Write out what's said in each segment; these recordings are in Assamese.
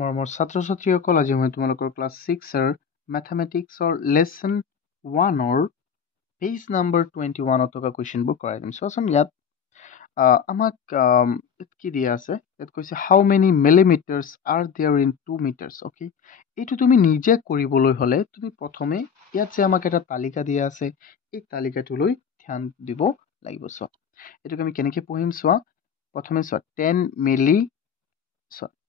মৰমৰ ছাত্ৰ-ছাত্ৰীসকল, আজি মই তোমালোকৰ ক্লাছ 6ৰ মেথামেটিক্সৰ লেসন 1ৰ পেজ নম্বৰ 21 থকা কুৱেশ্যনবোৰ কৰাই দিম। চোৱাচোন ইয়াত আমাক কি দিয়া আছে, ইয়াত কৈছে how many millimetres are there in 2 metres. Okay, এইটো তুমি নিজে কৰিবলৈ হ'লে তুমি প্ৰথমে ইয়াত যে আমাক এটা তালিকা দিয়া আছে, এই তালিকাটোলৈ ধ্যান দিব লাগিব। চোৱা এইটোক আমি কেনেকৈ পঢ়িম, চোৱা প্ৰথমে চোৱা 10 মিলি,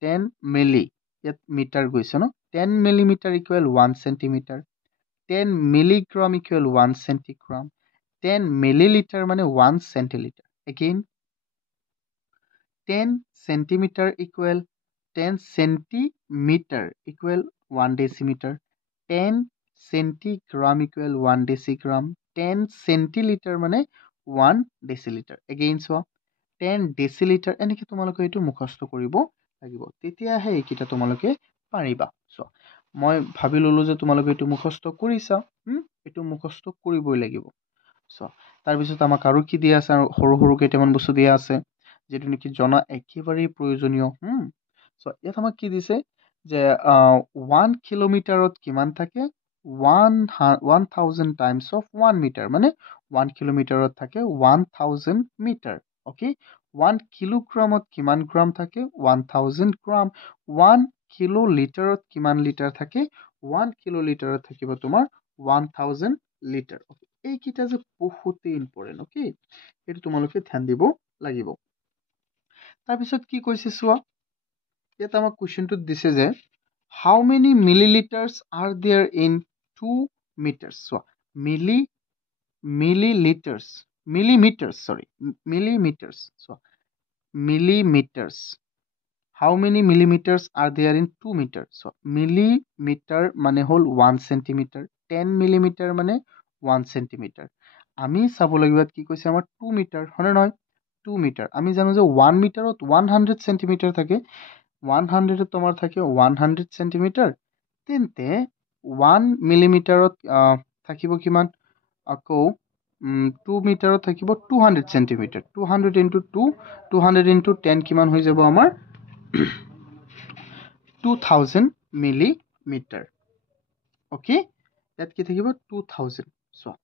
10 মিলি, ইয়াত মিটাৰ গৈছে ন, 10 millimetre equal 1 centimetre, 10 milligram equal 1 centigram, 10 millilitre মানে 1 centilitre, again 10 centimetre equal 10 centimetre equal 1 decimetre, 10 centigram equal 1 decigram, 10 centilitre মানে 1 ডেচিলিটাৰ, এগেইন চোৱা 10 ডেচিলিটাৰ, এনেকৈ তোমালোকে এইটো মুখস্থ কৰিব লাগিব, তেতিয়াহে এইকেইটা তোমালোকে পাৰিবা। চোৱা মই ভাবি ললো যে তোমালোকে এইটো মুখস্থ কৰিছা, এইটো মুখস্থ কৰিবই লাগিব। চোৱা তাৰপিছত আমাক আৰু কি দিয়া আছে, আৰু সৰু সৰু কেইটামান বস্তু দিয়া আছে যিটো নেকি জনা একেবাৰেই প্ৰয়োজনীয়। চোৱা ইয়াত আমাক কি দিছে যে 1 কিলোমিটাৰত কিমান থাকে, 1000 টাইমছ অফ 1 মিটাৰ, মানে 1 কিলোমিটাৰত থাকে 1000 মিটাৰ। অ'কে, 1 কিলোগ্ৰামত কিমান গ্ৰাম থাকে, 1000 গ্ৰাম। 1 কিলো লিটাৰত কিমান লিটাৰ থাকে, 1 কিলো লিটাৰত থাকিব তোমাৰ 1000 লিটাৰ। এইকেইটা যে বহুতেই ইম্পৰ্টেণ্ট। অ'কে, এইটো তোমালোকে ধ্যান দিব লাগিব। তাৰপিছত কি কৈছে চোৱা, ইয়াত আমাক কুৱেশ্যনটোত দিছে যে how many millilitres are there in 2 metres. চোৱা মিলিলিটাৰ্ছ, মিলিমিটাৰ্ছ, চৰি মিলিমিটাৰ্ছ, চোৱা millimetres, how many millimetres are there in 2 metre. চোৱা মিলিমিটাৰ মানে হ'ল 1 চেণ্টিমিটাৰ, 10 মিলিমিটাৰ মানে 1 চেণ্টিমিটাৰ। আমি চাব লাগিব ইয়াত কি কৈছে আমাৰ 2 মিটাৰ, হয়নে নহয়, 2 মিটাৰ। আমি জানো যে 1 মিটাৰত 100 চেণ্টিমিটাৰ থাকে, 100ত তোমাৰ থাকে 100 চেণ্টিমিটাৰ, তেন্তে 1 মিলিমিটাৰত থাকিব কিমান, আকৌ 2 মিটাৰত থাকিব 200 চেণ্টিমিটাৰ, 200 ইনটু 2, 200 ইনটু 10 কিমান হৈ যাব আমাৰ 2000 মিলিমিটাৰ। অ'কে, ইয়াত কি থাকিব 2000। চোৱা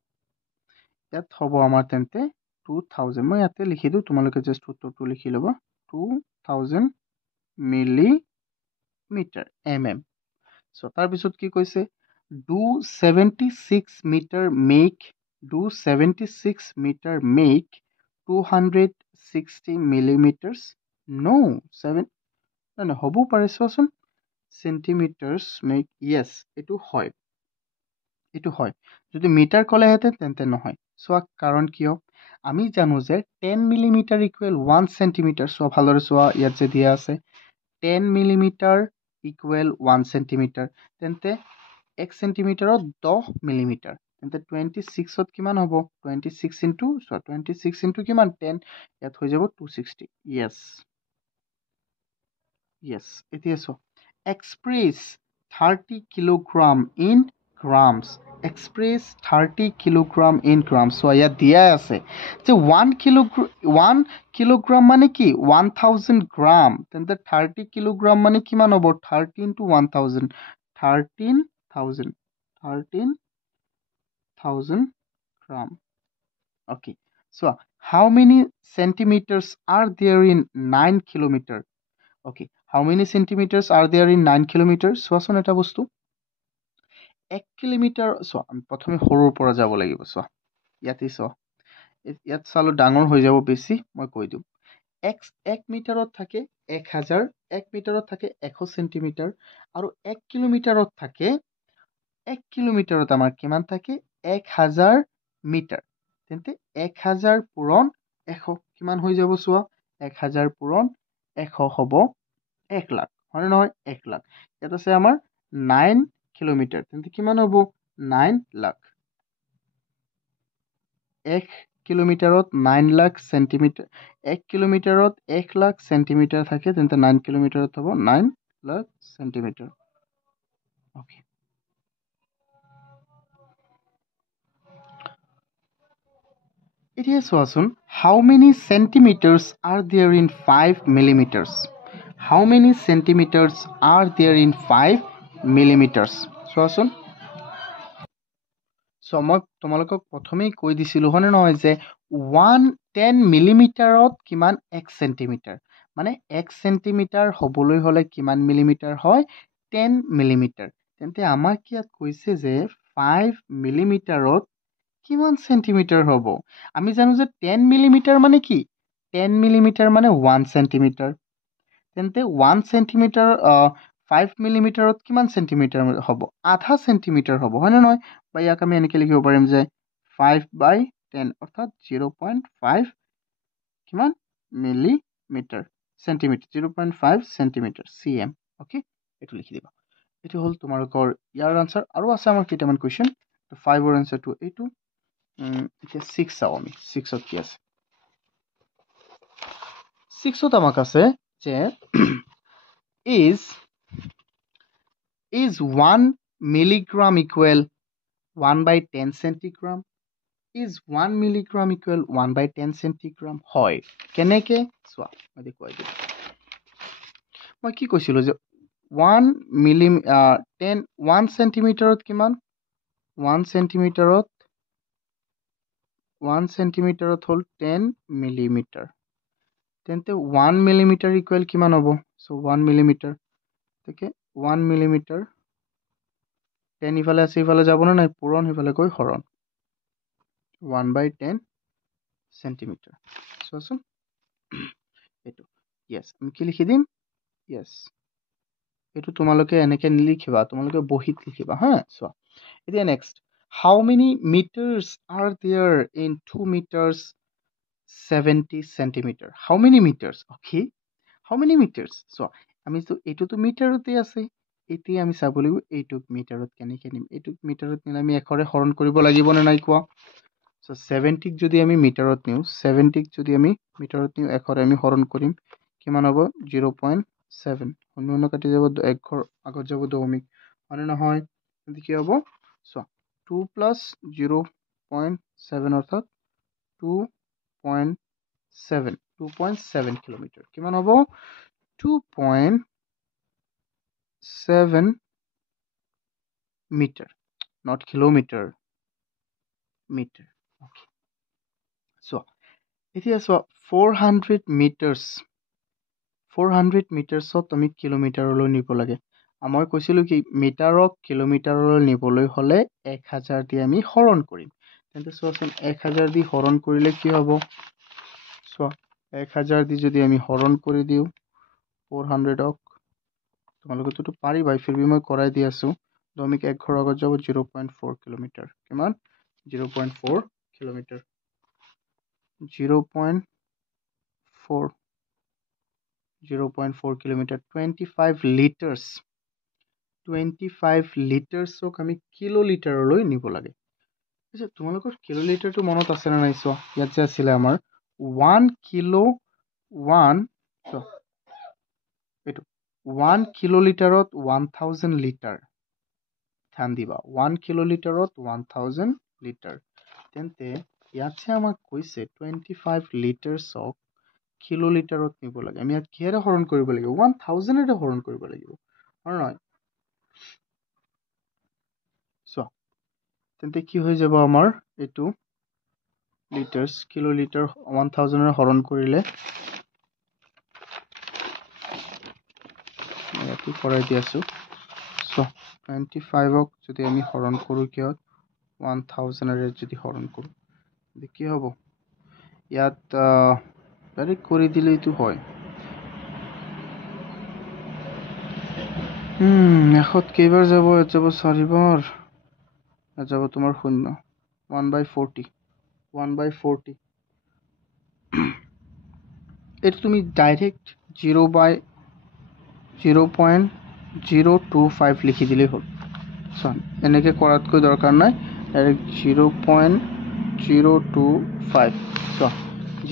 ইয়াত হ'ব আমাৰ তেন্তে 2000, মই ইয়াতে লিখি দিওঁ, তোমালোকে জাষ্ট উত্তৰটো লিখি ল'বা, 2000 মিলিমিটাৰ চ' তাৰপিছত কি কৈছে, do 76 metre make 260 millimeters? No, 7, no, হ'বও পাৰে, চোৱাচোন চেণ্টিমিটাৰ্ছ মেক, য়েছ এইটো হয়, এইটো হয়। যদি মিটাৰ ক'লেহেঁতেন তেন্তে নহয়। চোৱা কাৰণ কিয়, আমি জানো যে 10 মিলিমিটাৰ ইকুৱেল 1 চেণ্টিমিটাৰ। চোৱা ভালদৰে চোৱা, ইয়াত যে দিয়া আছে 10 মিলিমিটাৰ ইকুৱেল 1 চেণ্টিমিটাৰ, তেন্তে 1 চেণ্টিমিটাৰত 10 মিলিমিটাৰ, তেন্তে 26ত কিমান হ'ব, 26 ইনটু, চোৱা 26 ইনটু কিমান 10, ইয়াত হৈ যাব 260। য়েছ য়েছ, এতিয়া চোৱা express 30 kilogram in grams, express 30 kilogram in grams. চোৱা ইয়াত দিয়া আছে যে 1 কিলোগ্ৰাম মানে কি 1000 গ্ৰাম, তেন্তে 30 কিলোগ্ৰাম মানে কিমান হ'ব, 30 ইনটু 1000, 13,000 গ্ৰাম। অ'কে, চোৱা how many centimetres are there in 9 kilometre. Okay, how many centimetres are there in 9 kilometre. চোৱাচোন এটা বস্তু, 1 কিলোমিটাৰ, চোৱা আমি প্ৰথমে সৰুৰ পৰা যাব লাগিব। চোৱা ইয়াতে চোৱা, ইয়াত চালোঁ ডাঙৰ হৈ যাব বেছি, মই কৈ দিওঁ 1 মিটাৰত থাকে 1000, 1 মিটাৰত থাকে 100 চেণ্টিমিটাৰ, আৰু 1 কিলোমিটাৰত থাকে, 1 কিলোমিটাৰত আমাৰ কিমান থাকে 1000 মিটাৰ, তেন্তে 1000 পূৰণ 100 কিমান হৈ যাব, চোৱা 1000 পূৰণ 100 হ'ব 1 লাখ, হয়নে নহয় 1 লাখ। ইয়াত আছে আমাৰ 9 কিলোমিটাৰ, তেন্তে কিমান হ'ব 9 লাখ। 1 কিলোমিটাৰত 9 লাখ চেণ্টিমিটাৰ, 1 কিলোমিটাৰত 1 লাখ চেণ্টিমিটাৰ থাকে, তেন্তে 9 কিলোমিটাৰত হ'ব 9 লাখ চেণ্টিমিটাৰ। অ'কে, এতিয়া চোৱাচোন how many centimetres are there in 5 millimetres. How many centimeters are there in 5 millimeters? চোৱাচোন মই তোমালোকক প্ৰথমেই কৈ দিছিলোঁ হয়নে নহয় যে 10 মিলিমিটাৰত কিমান 1 চেণ্টিমিটাৰ মানে 1 চেণ্টিমিটাৰ হ'বলৈ হ'লে কিমান মিলিমিটাৰ হয় 10 মিলিমিটাৰ তেন্তে আমাক ইয়াত কৈছে যে 5 মিলিমিটাৰত কিমান চেণ্টিমিটাৰ হ'ব আমি জানো যে 10 মিলিমিটাৰ মানে কি 10 মিলিমিটাৰ মানে 1 চেণ্টিমিটাৰ তেন্তে 1 চেণ্টিমিটাৰ 5 মিলিমিটাৰত কিমান চেণ্টিমিটাৰ হ'ব আধা চেণ্টিমিটাৰ হ'ব হয়নে নহয় বা ইয়াক আমি এনেকৈ লিখিব পাৰিম যে 5/10 অৰ্থাৎ 0.5 কিমান millimetre centimetre 0.5 centimetre cm okay এইটো লিখি দিবা এইটো হ'ল তোমালোকৰ ইয়াৰ আনচাৰ আৰু আছে আমাৰ কেইটামান কুৱেশ্যন 5ৰ আনচাৰটো এইটো এতিয়া 6 চাওঁ আমি 6ত কি আছে 6ত আমাক আছে যে is 1 milligram equal 1/10 centigram is 1 milligram equal 1/10 centigram হয় কেনেকে চোৱা মই দেখুৱাই দিম মই কি কৈছিলোঁ যে 1 চেণ্টিমিটাৰত কিমান 1 চেণ্টিমিটাৰত হ'ল 10 মিলিমিটাৰ তেন্তে 1 মিলিমিটাৰ ইকুৱেল কিমান হ'ব চ' 1 মিলিমিটাৰ তাকে 1 মিলিমিটাৰ 10 ইফালে আছে ইফালে যাবনে নাই পূৰণ সিফালে গৈ হৰণ 1/10 চেণ্টিমিটাৰ চোৱাচোন এইটো য়েছ আমি কি লিখি দিম য়েছ এইটো তোমালোকে এনেকৈ নিলিখিবা তোমালোকে বহীত লিখিবা হা চোৱা এতিয়া next how many metres are there in 2 metres 70 centimeter. How many meters? Okay. How many meters? So, আমি তো এইটোতো মিটাৰতে আছে এতিয়া আমি চাব লাগিব এইটোক মিটাৰত কেনেকৈ নিম এইটোক মিটাৰত নিলে আমি এশৰে হৰণ কৰিব লাগিব নে নাই কোৱা চ' 70ক যদি আমি মিটাৰত নিওঁ 70ক যদি আমি মিটাৰত নিওঁ এশৰে আমি হৰণ কৰিম কিমান হ'ব 0.7 শূন্য কাটি যাব এক ঘৰ আগত যাব দশমিক হয়নে নহয় তেন্তে কি হ'ব চোৱা 2 + 0.7 অৰ্থাৎ 2.7 কিলোমিটাৰ কিমান হ'ব 2.7 metre not kilometre metre okay চোৱা এতিয়া চোৱা 400 মিটাৰ্ছত আমি কিলোমিটাৰলৈ নিব লাগে মই কৈছিলোঁ কি মিটাৰক কিলোমিটাৰলৈ নিবলৈ হ'লে 1000 দি আমি হৰণ কৰিম তেন্তে চোৱাচোন 1000 দি হৰণ কৰিলে কি হ'ব চোৱা 1000 দি যদি আমি হৰণ কৰি দিওঁ 400ক তোমালোকেতো পাৰিবাই ফিৰবি মই কৰাই দি আছোঁ দশমিক এক ঘৰৰ আগত যাব 0.4 কিলোমিটাৰ কিমান 0.4 কিলোমিটাৰ 0.4 কিলোমিটাৰ 25 লিটাৰ্ছক আমি কিলোলিটাৰলৈ নিব লাগে তোমালোকৰ কিলোলিটাৰটো মনত আছে নে নাই চোৱা ইয়াত যে আছিলে আমাৰ 1 কিলোলিটাৰত 1000 লিটাৰ ধ্যান দিবা 1 কিলোলিটাৰত 1000 লিটাৰ তেন্তে ইয়াত যে আমাক কৈছে 25 লিটাৰ্ছক কিলোলিটাৰত নিব লাগে আমি ইয়াত কিহেৰে হৰণ কৰিব লাগিব 1000ৰে হৰণ কৰিব লাগিব হয় নহয় চোৱা তেন্তে কি হৈ যাব আমাৰ এইটো লিটাৰ্ছ কিলোলিটাৰ 1000ৰে হৰণ কৰিলে ইয়াতো কৰাই দি আছোঁ চোৱা 25ক যদি আমি হৰণ কৰোঁ কিহত 1000ৰে যদি হৰণ কৰোঁ কি হ'ব ইয়াত ডাইৰেক্ট কৰি দিলেইতো হয় এশত কেইবাৰ যাব ইয়াত যাব 4বাৰ ইয়াত যাব তোমাৰ 0 1/40 এইটো তুমি ডাইৰেক্ট 0.025 লিখি দিলেই হ'ল চোৱা এনেকৈ কৰাতকৈ দৰকাৰ নাই ডাইৰেক্ট 0.025 চোৱা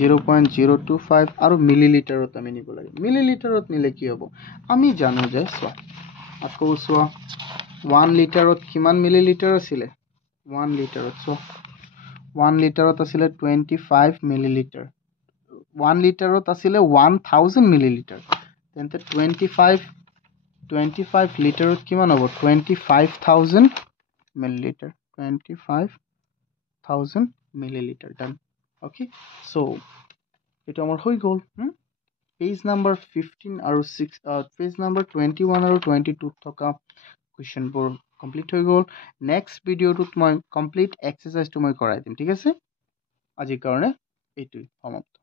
0.025 আৰু মিলিলিটাৰত আমি নিব লাগে মিলিলিটাৰত নিলে কি হ'ব আমি জানো যে চোৱা আকৌ চোৱা 1 লিটাৰত কিমান মিলিলিটাৰ আছিলে 1 লিটাৰত চোৱা 1 লিটাৰত আছিলে 25 মিলিলিটাৰ 1 লিটাৰত আছিলে 1000 মিলিলিটাৰ তেন্তে 25 লিটাৰত কিমান হ'ব 25,000 milliliter 25,000 milliliter done okay so এটা আমাৰ হৈ গ'ল পেজ নাম্বাৰ 15 আৰু 6 পেজ নাম্বাৰ 21 আৰু 22 থকা কুৱেশ্যনবোৰ কমপ্লিট হৈ গ'ল নেক্সট ভিডিঅ'টোত মই কমপ্লিট এক্সাৰচাইজটো মই কৰাই দিম ঠিক আছে আজিৰ কাৰণে এইটোৱেই সমাপ্ত